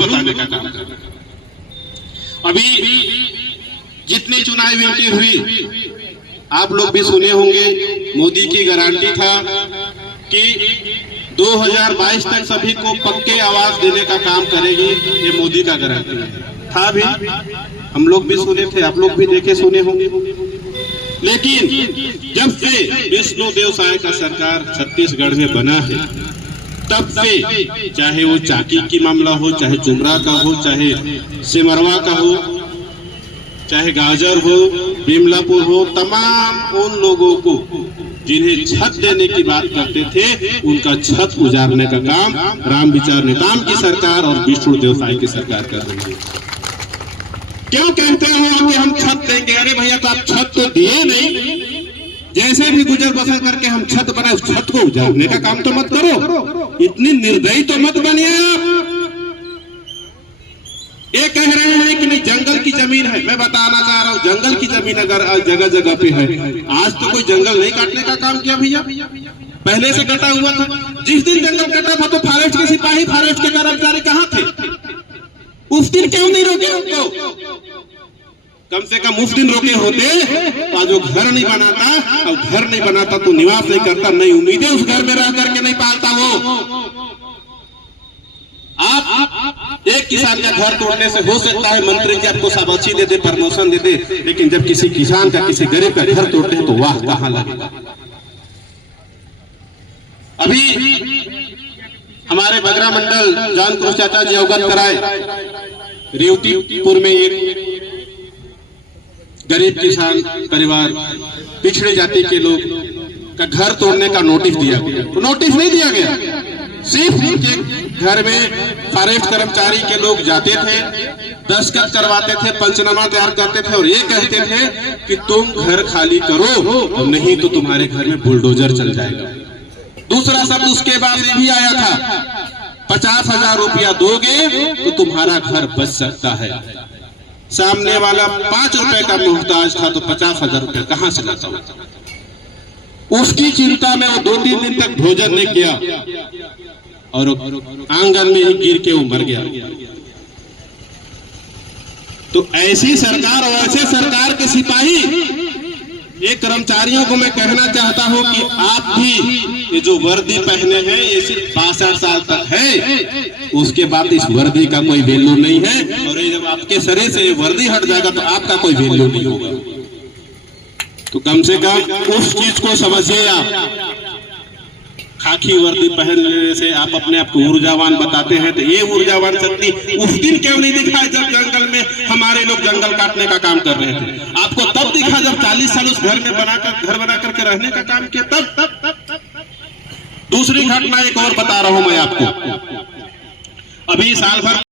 बताने का काम कर रहे हैं। अभी जितनी चुनाव गिनती हुई आप लोग भी सुने होंगे, मोदी की गारंटी था कि 2022 तक सभी को पक्के आवास देने का काम करेगी। ये मोदी का गारंटी था भी, हम लोग भी सुने थे, आप लोग भी देखे सुने होंगे। लेकिन जब से विष्णु देव साय का सरकार छत्तीसगढ़ में बना है, तब से चाहे वो चाकी की मामला हो, चाहे जुमरा का हो, चाहे सिमरवा का हो, चाहे गाजर हो, बिमलापुर हो, तमाम उन लोगों को जिन्हें छत देने की बात करते थे, उनका छत उजाड़ने का काम रामविचार नेताम की सरकार और विष्णु देव साय की सरकार कर रही है। क्यों कहते हो कि हम छत देंगे? अरे भैया, तो आप छत तो दिए नहीं, जैसे भी गुजर बसर करके हम छत बनाए, उस छत को उजाड़ने का काम तो मत करो। इतनी निर्दयी तो मत बनिए आप। ये कह रहे हैं कि नहीं जंगल की जमीन है। मैं बताना चाह रहा हूँ, जंगल की जमीन अगर जगह जगह पे है, आज तो कोई जंगल नहीं काटने का काम किया भैया, पहले से कटा हुआ था। जिस दिन जंगल कटा था तो फॉरेस्ट के सिपाही, फॉरेस्ट के कर्मचारी कहाँ थे? उस दिन क्यों नहीं रोके उनको? कम से कम उस दिन रोके होते तो जो घर नहीं बनाता, और घर नहीं बनाता तो निवास नहीं करता, नई उम्मीदें उस घर में रह करके नहीं पालता वो। आप एक किसान का घर तोड़ने से हो सकता है मंत्री जी आपको शाबाशी दे दे, प्रमोशन दे दे, लेकिन जब किसी किसान का, किसी गरीब का घर तोड़ते हैं तो वाह कहां लगेगा। अभी हमारे बगरा मंडल जानपुर चाचा जी अवगत कराए, रेवतीपुर में एक गरीब किसान परिवार, पिछड़े जाति के लोग का घर तोड़ने का नोटिस दिया गया। तो नोटिस नहीं दिया गया, सिर्फ उनके घर में फॉरेस्ट कर्मचारी के लोग जाते थे, दस्तखत करवाते थे, पंचनामा तैयार करते थे और ये कहते थे कि तुम घर खाली करो और नहीं तो तुम्हारे घर में बुलडोजर चल जाएगा। दूसरा शब्द उसके बाद ये भी आया था, 50,000 रुपया दोगे तो तुम्हारा घर बच सकता है। सामने वाला 5 रुपए का मोहताज था तो 50,000 रुपया कहां से लाता? उसकी चिंता में वो 2-3 दिन तक भोजन नहीं किया और आंगन में ही गिर के वो मर गया। तो ऐसी सरकार और ऐसे सरकार के सिपाही, ये कर्मचारियों को मैं कहना चाहता हूं कि आप भी ये जो वर्दी पहने हैं ये सिर्फ 62 साल तक है, उसके बाद इस वर्दी का कोई वैल्यू नहीं है। और ये जब आपके शरीर से ये वर्दी हट जाएगा तो आपका कोई वैल्यू नहीं होगा। तो कम से कम उस चीज को समझिए आप। खाकी वर्दी पहनने से आप अपने आप को ऊर्जावान बताते हैं, तो ये ऊर्जावान शक्ति उस दिन क्यों नहीं दिखा जब जंगल में हमारे लोग जंगल काटने का काम कर रहे थे? आपको तब दिखा जब 40 साल उस घर में घर बना करके रहने का काम किया, तब। दूसरी घटना एक और बता रहा हूं मैं आपको। अभी साल भर